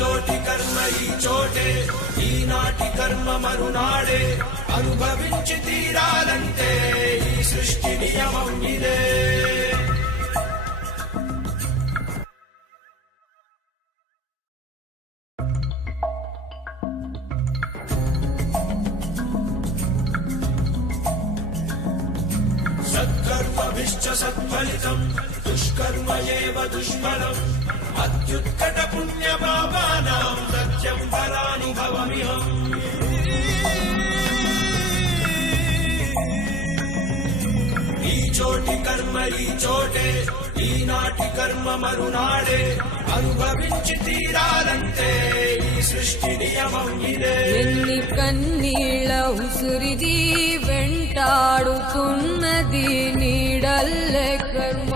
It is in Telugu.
చోటి కర్మ ఈ చోటే, ఈనాటి కర్మ మరునాడే, అనుభవించి తీరాలంటే ఈ సృష్టి నియమం ఇదే. సత్కర్మభిశ్చ సత్ఫలితం, దుష్కర్మ ఏవ దుష్ఫలం, అత్యుత్కట పుణ్య పాపానాం సత్యం ఫలానుభవమిహం. ఈ చోటి కర్మ ఈ చోటే, ఈనాటి కర్మ మరునాడే, అనుభవించి తీరాలంటే ఈ సృష్టి నియమం ఇదే. ఎన్ని కన్నీళ్ళ ఉసురిది వెంటాడుతున్నది నీడల్లే కర్మ.